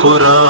Corão.